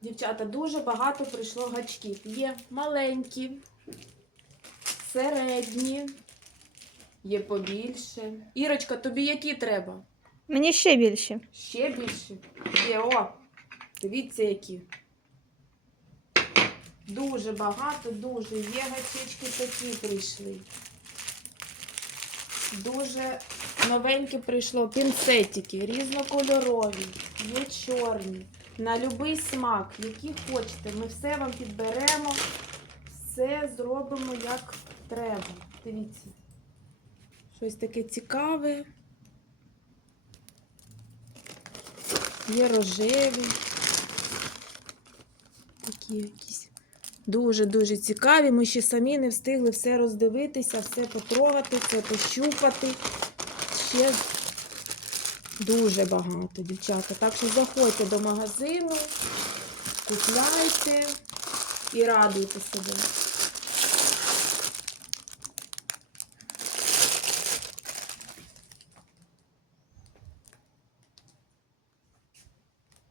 Дівчата, дуже багато прийшло гачків. Є маленькі, середні, є побільше. Ірочка, тобі які треба? Мені ще більше. Ще більше. Є, о! Дивіться, які. Дуже багато, дуже. Є гачечки такі прийшли. Дуже новенькі прийшло. Пінцетики, різнокольорові, є чорні. На будь-який смак, який хочете. Ми все вам підберемо, все зробимо як треба. Дивіться. Щось таке цікаве. Є рожеві. Такі якісь дуже-дуже цікаві. Ми ще самі не встигли все роздивитися, все потрогати, все пощупати. Ще дуже багато, дівчата. Так що заходьте до магазину, купляйте і радуйте себе.